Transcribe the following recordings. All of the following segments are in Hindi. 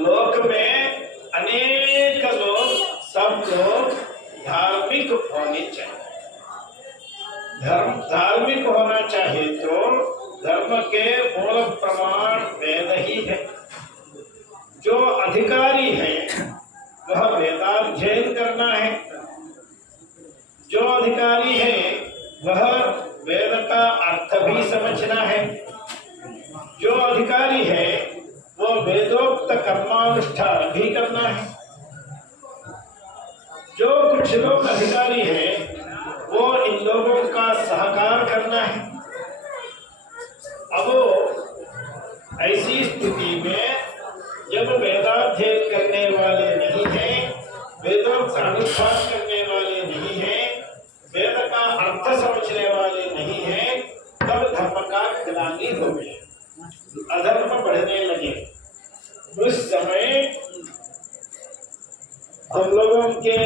लोक में अनेक लोग, सब लोग धार्मिक होने चाहिए। धार्मिक होना चाहिए तो धर्म के मूल प्रमाण वेद ही है। जो अधिकारी है वह वेदाध्ययन करना है। जो अधिकारी है वह वेद का अर्थ भी समझना है। जो अधिकारी है वो वेदोक्त कर्मानुष्ठान भी करना है। जो कुछ लोग अधिकारी हैं वो इन लोगों का सहकार करना है। अब ऐसी स्थिति में जब वेदाध्ययन करने वाले नहीं हैं, वेदों का अनुष्ठान करने वाले नहीं हैं, वेद का अर्थ समझने वाले नहीं हैं, तब धर्म का ग्लानि हो गया, अधर्म बढ़ने लगे। उस समय हम लोगों के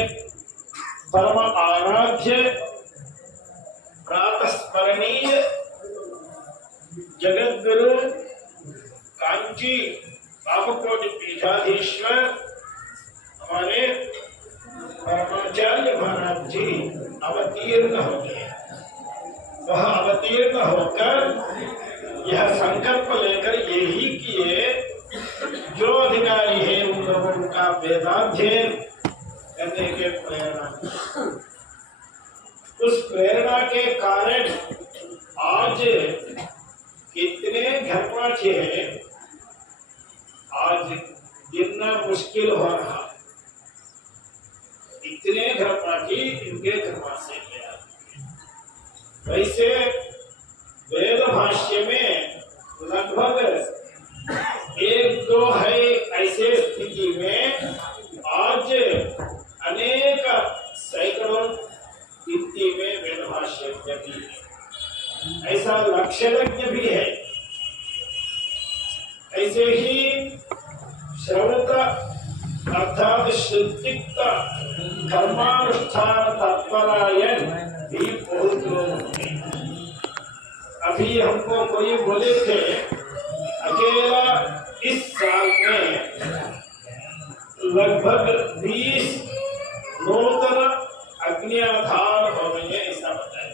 परम आराध्य प्रातस्मरणीय जगद्गुरु कांची कामकोटि पीठाधीश्वर हमारे परमाचार्य महाराज जी अवतीर्ण हो गए। वह अवतीर्ण होकर यह संकल्प लेकर यही किए, जो अधिकारी है उन लोगों का वेदाध्ययन करने के प्रेरणा। उस प्रेरणा के कारण आज कितने धर्माची है, आज गिनना मुश्किल हो रहा। इतने धर्माची इनके धर्मा से गया। वैसे वेद भाष्य में लगभग 1-2 है। ऐसे स्थिति में आज अनेक सैकड़ों गिनती में वेद भाष्य भी है। ऐसा लक्ष्यज्ञ भी है। ऐसे ही श्रवत अर्थात श्रुतिक्त कर्मानुष्ठान तत्परायण भी बहुत लोग हैं। अभी हमको कोई बोले थे अकेला इस साल में लगभग 20 नूतन अग्नियाधार हो गए, ऐसा बताया।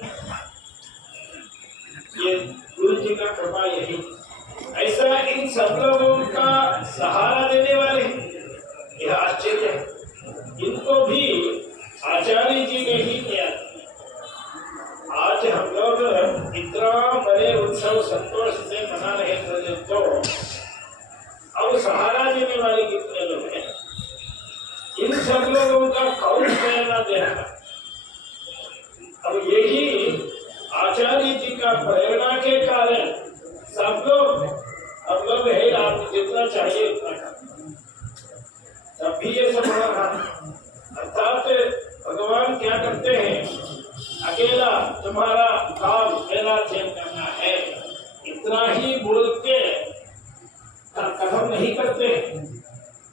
ये गुरु जी का कृपा यही। ऐसा इन सब लोगों का सहारा देने वाले यह आश्चर्य है। इनको भी आचार्य जी ने ही किया। आज हम लोग इतना बड़े उत्सव संतोष से मना रहे थे, तो अब सहारा देने वाले कितने लोग हैं? इन सब लोगों का कौन प्रेरणा दे रहा? अब यही आचार्य जी का प्रेरणा के कारण सब लोग है, आपको जितना चाहिए उतना कर। तभी ये सब हो रहा। अर्थात भगवान क्या करते हैं, अकेला तुम्हारा काम मेरा चयन करना है, इतना ही बोल के कथम नहीं करते।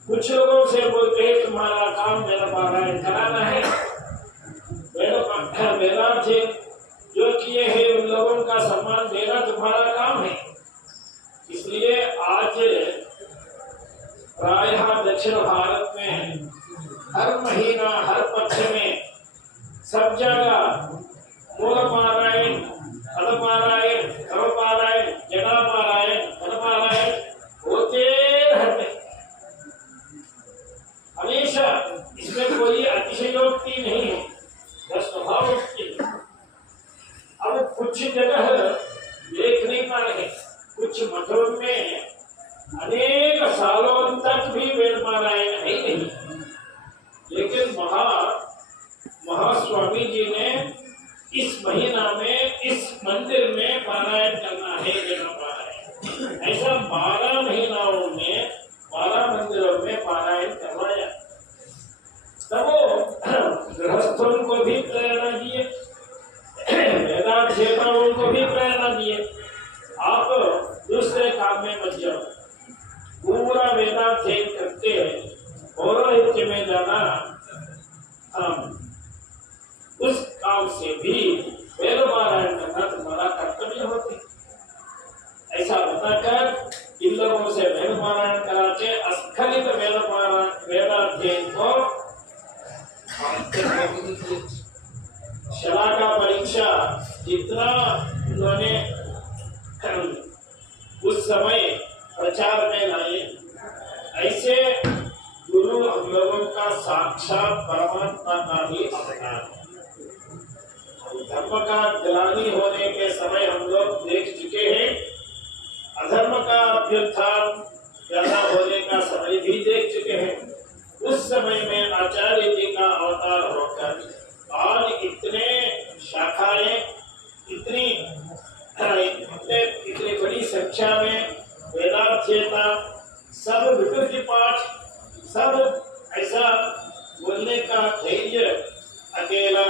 कुछ लोगों से बोलते हैं तुम्हारा काम मेरा पारायण कराना है, वेदाध्ययन जो किए हैं उन लोगों का सम्मान देना तुम्हारा काम है। इसलिए आज प्रायः दक्षिण भारत में हर महीना हर पक्ष में सब जगह मूल पारायण, पद पारायण, कव पारायण, जड़ा पारायण, पद पारायण होते रहते हमेशा। इसमें कोई अतिशयोक्ति नहीं है, यह स्वभावोक्ति। अब कुछ जगह देख नहीं पा रहे, कुछ मठों में अनेक सालों तक भी वेद पारायण है नहीं, लेकिन प्रचार में लाए। ऐसे गुरु हम लोगों का साक्षात परमात्मा का ही अवतार है। धर्म का ग्लानि होने के समय हम लोग देख चुके हैं, अधर्म का अभ्युत्थान पैदा होने का समय भी देख चुके हैं। उस समय में आचार्य जी का अवतार होकर आज इतने शाखाएं, इतनी बड़ी संख्या में वेदाध्येता, सब विकृति पाठ, सब ऐसा बोलने का धैर्य अकेला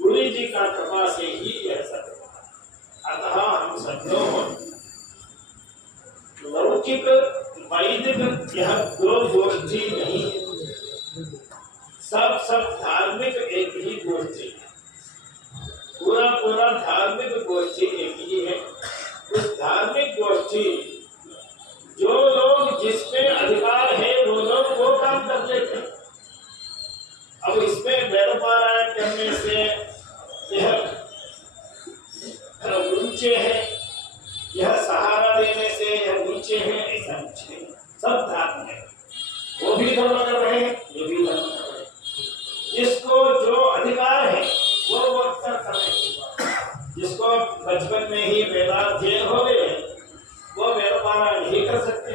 गुरु जी का कृपा से ही यह सब। अतः हम सब लोग लौकिक वैदिक यह दो गोष्ठी नहीं है, सब धार्मिक एक ही गोष्ठी है। पूरा धार्मिक गोष्ठी एक ही है। उस धार्मिक गोष्ठी जो लोग जिसमें अधिकार है वो लोग वो काम कर लेते हैं। अब इसमें वेद पारायण करने से यह ऊंचे है, यह सहारा देने से यह नीचे है, ऐसा कुछ नहीं। सब धर्म है, वो भी धर्म कर रहे हैं, ये भी धर्म कर रहे हैं। जिसको जो अधिकार है वो अक्सर कर रहे हैं। जिसको बचपन में ही वेदाध्ययन हो गए वो वेद पारायण नहीं कर सकते,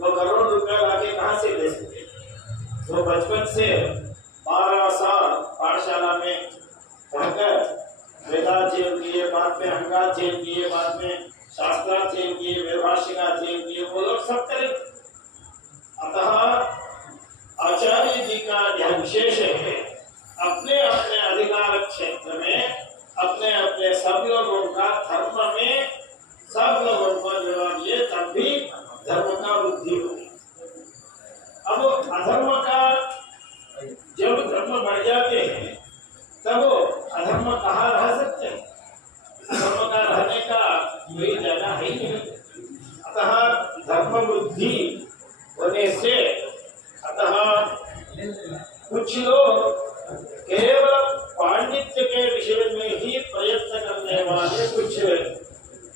वो करोड़ रुपए लाके कहाँ से ले सकते। वो बचपन से 12 साल पाठशाला में रहकर वेदाध्ययन किए, बाद में अंगाध्ययन किए, बाद में शास्त्राध्ययन किए, वेदभाषिकाध्ययन किए, वो लोग सब करें। अतः आचार्य जी का यह विशेष है, अपने अपने अधिकार क्षेत्र में अपने अपने सब लोगों का धर्म में सब लोगों को जुड़ा दिए, तब भी धर्म का वृद्धि होगी। अब अधर्म का जब धर्म बढ़ जाते हैं तब अधर्म कहाँ रह सकते हैं? धर्म का रहने का कोई जगह है ही नहीं। अतः धर्म वृद्धि होने से अतः कुछ लोग केवल पांडित्य के विषय में ही प्रयत्न करने वाले कुछ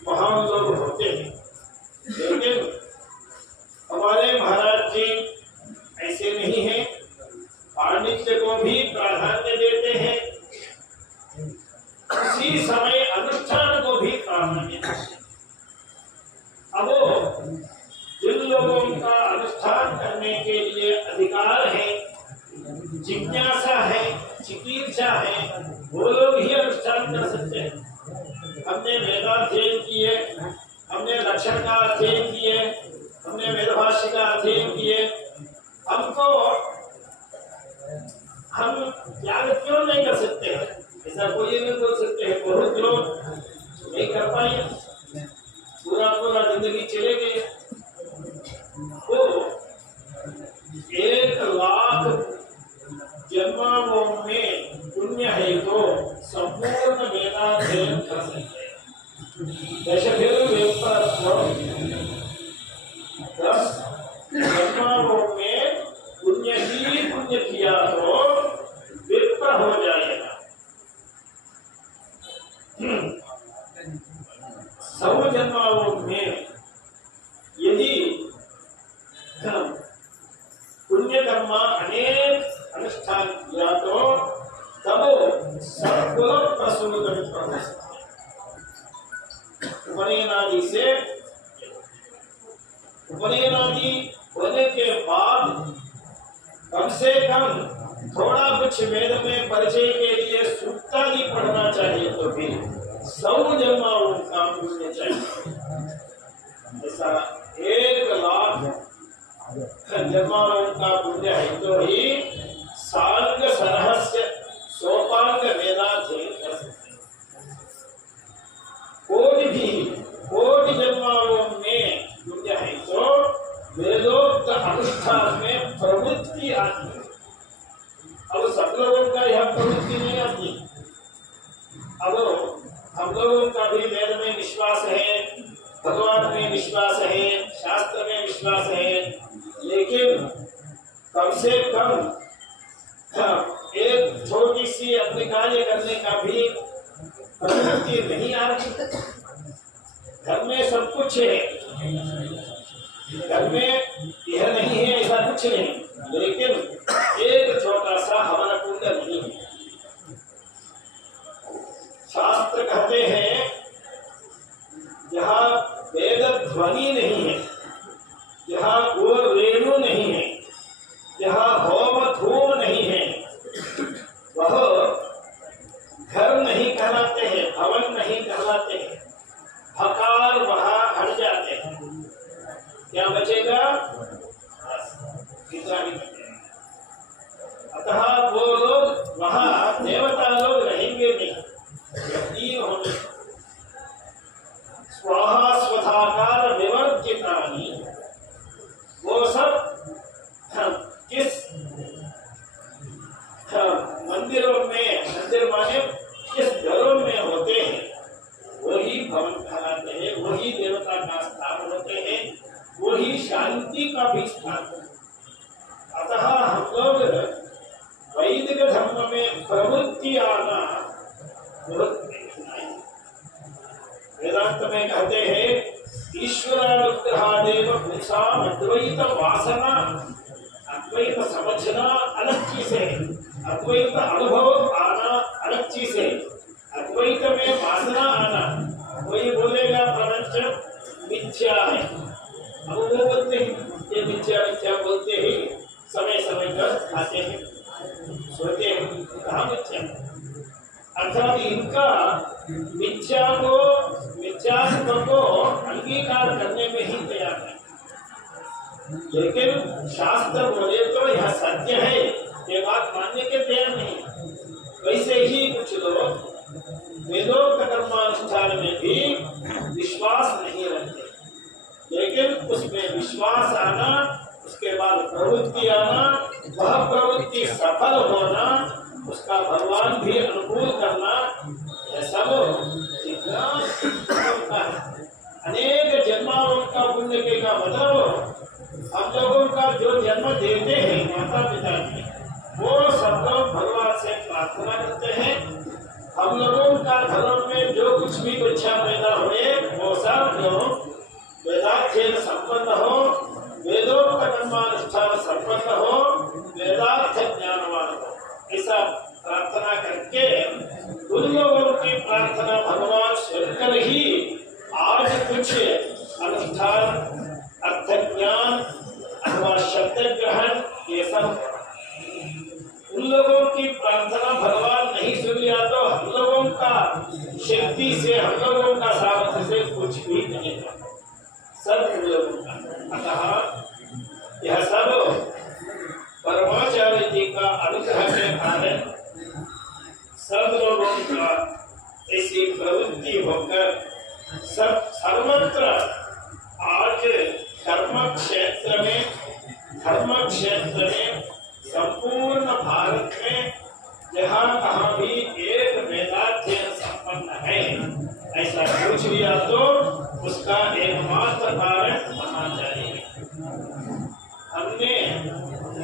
महान लोग होते हैं, लेकिन हमारे महाराज जी ऐसे नहीं है। पांडित्य को भी प्राधान्य देते हैं, उसी समय अनुष्ठान को भी प्राधान्य देते हैं। अब जिन लोगों का अनुष्ठान करने के लिए अधिकार है, जिज्ञासा है, चिकीर्षा है, वो लोग ही अनुष्ठान कर सकते हैं। हमने वेदाध्ययन किए, हमने लक्षण का अध्ययन किए, हमने वेदभाष्य का अध्ययन किए, हमको हम ज्ञान क्यों नहीं कर सकते हैं? ऐसा कोई नहीं बोल सकते हैं। बहुत लोग नहीं कर पाए, पूरा जिंदगी चले गए। वो 1 लाख जन्मों में पुण्य है तो संपूर्ण वेदाध्ययन कर सकते हैं। 10 जन्मों में पुण्य ही पुण्य किया तो विप्र हो जाएगा। 100 जन्मों में यदि पुण्य कर्म अनेक अनुष्ठान किया तो तब सर्वकुल प्रसूत उपनयनादि से उपनयनादि होने के बाद कम से कम थोड़ा कुछ वेद में परिचय के लिए सूक्तादि पढ़ना चाहिए, तो भी 100 जन्मों का पुण्य चाहिए। ऐसा 1 लाख जन्मों का पुण्य है तो ही सांग सरहस्य सोपांग वेदाध्ययन कर सकते हैं। कोटि जन्मों में पुण्य है तो वेदोक्त अनुष्ठान में प्रवृत्ति आती है। अब सब लोगों का यह प्रवृत्ति नहीं आती। अब हम लोगों का भी वेद में विश्वास है, भगवान में विश्वास है, शास्त्र में विश्वास है, लेकिन कम से कम एक छोटी सी अपने कार्य करने का भी प्रवृत्ति नहीं आ रही। घर में सब कुछ है, घर में यह नहीं है ऐसा कुछ नहीं, लेकिन एक छोटा सा हवन कुंड नहीं है। शास्त्र कहते हैं जहाँ वेद ध्वनि नहीं है, जहाँ गोर रेणु नहीं है, जहाँ होम धूम नहीं है, वह घर नहीं कहलाते हैं, भवन नहीं कहलाते हैं। हकार वहां हट जाते हैं, क्या बचेगा? इतना ही बचेगा। अतः वो लोग वहां देवता लोग रहेंगे नहीं, तीन होंगे। स्वाहा स्वधाकार विवर्जितानि, वो सब किस मंदिरों में, मंदिर माने किस घरों में होते हैं, वही भवन कहलाते हैं, वही देवता का स्थान होते हैं, वही शांति का भी स्थान है। अतः हम लोग वैदिक धर्म में प्रवृत्ति आना बहुत वेदांत में कहते हैं ईश्वरानुग्रहादेव पुंसाम अद्वैत वासना, अद्वैत समझना अलग चीज है, अद्वैत अनुभव आना अलग चीज है। अद्वैत में वासना आना, कोई बोलेगा प्रपंच मिथ्या है, अब वो बोलते हैं ये मिथ्या मिथ्या बोलते ही समय समय पर आते हैं, सोते हैं कहाँ मिथ्या। अर्थात इनका मिथ्यात्व को अंगीकार करने में ही तैयार है, लेकिन शास्त्र बोले तो यह सत्य है, ये बात मानने के तैयार नहीं। वैसे ही कुछ लोग वेदोक्त कर्मानुष्ठान में भी विश्वास नहीं रखते, लेकिन उसमें विश्वास आना, उसके बाद प्रवृत्ति आना, वह प्रवृत्ति सफल होना, उसका भगवान भी अनुकूल करना, यह सब इतना होता है। अनेक जन्मावों का पुण्य के का मतलब हम लोगों का जो जन्म देते हैं माता पिता जी, वो सब लोग भगवान से प्रार्थना करते हैं। हम लोगों का धर्म में जो कुछ भी इच्छा पैदा हुए वो सब लोग वेदाध्ययन संपन्न हो, वेदोक्त कर्मानुष्ठान संपन्न हो, वेदार्थ ज्ञानवान हो, ऐसा प्रार्थना करके उन लोगों की प्रार्थना भगवान सुनकर ही आज कुछ अनुष्ठान, अर्थ ज्ञान अथवा शब्द ग्रहण ये सब। उन लोगों की प्रार्थना भगवान नहीं सुन लिया तो हम लोगों का शक्ति से, हम लोगों का सामर्थ्य से कुछ भी नहीं है, सब उन लोगों का। अतः यह सब परमाचार्य जी का अनुग्रह के कारण सब लोगों का ऐसी प्रवृत्ति होकर सब सर्वत्र आज धर्म क्षेत्र में संपूर्ण भारत में जहाँ कहाँ भी एक वेदाध्ययन संपन्न है, ऐसा पूछ लिया तो उसका एकमात्र कारण महाचार्य है। हमने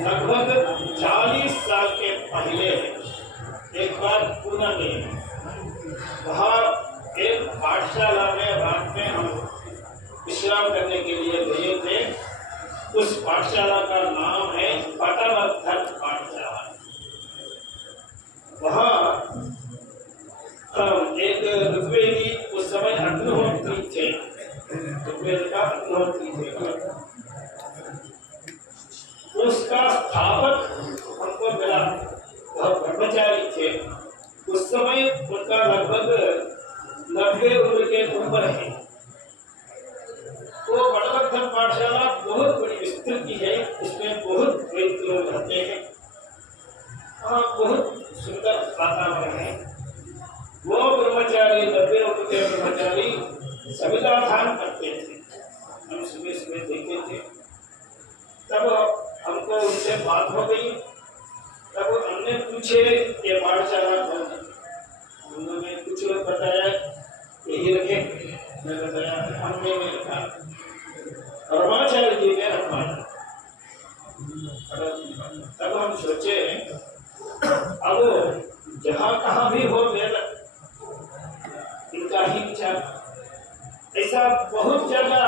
लगभग 40 साल के पहले एक बार पुणे में, वहाँ एक पाठशाला में रात में हम विश्राम करने के लिए गए थे। उस पाठशाला का नाम है पटवर्धन पाठशाला। वहाँ एक ऋग्वेदी, उस समय अग्निहोत्री थे, ऋग्वेद का अग्निहोत्री थे, उसका स्थापक हमको मिला, वह ब्रह्मचारी थे। उस समय उनका लगभग 90 उम्र के उम्र है। वो पटवर्धन पाठशाला बहुत बड़ी विस्तृति है, उसमें बहुत वैदिक लोग रहते हैं, वहाँ बहुत सुंदर वातावरण है। वो ब्रह्मचारी 90 उम्र के ब्रह्मचारी संविधान करते थे, हम सुबह सुबह देखते थे। तब हमको उनसे बात हो गई, तब हमने पूछे ये पाठशाला कौन है, उन्होंने कुछ लोग बताया यही रखे, मैं बताया हमने लिखा परमाचार्य जी ने रखवाया। तब हम सोचे अब जहाँ कहाँ भी हो वेद इनका ही विचार, ऐसा बहुत जगह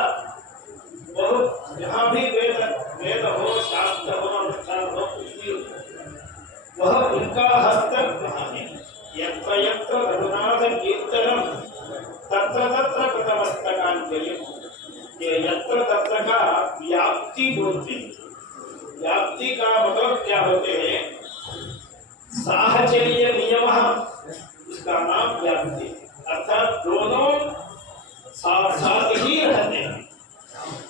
जहाँ भी वेद वेद हो, शास्त्र हो, अनुष्ठान हो, कुछ भी हो, वह उनका हस्तक वहाँ है। यत्र यत्र रघुनाथ कीर्तनम तत्र तत्र कृतमस्तकांजलिम। ये यत्र तत्र का व्याप्ति बोलते हैं। व्याप्ति का मतलब क्या होते हैं? साहचर्य नियम, इसका नाम व्याप्ति, अर्थात दोनों साथ साथ ही रहते हैं,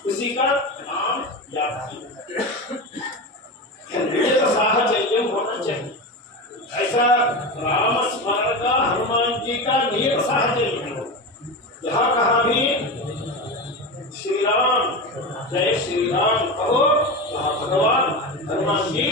उसी का नाम व्याप्ति। तो साहचर्य होना चाहिए। ऐसा राम स्मरण का हनुमान जी का नियत साहचर्य हो। जहाँ कहाँ भी श्री राम, जय श्री राम कहो, वहाँ भगवान हनुमान जी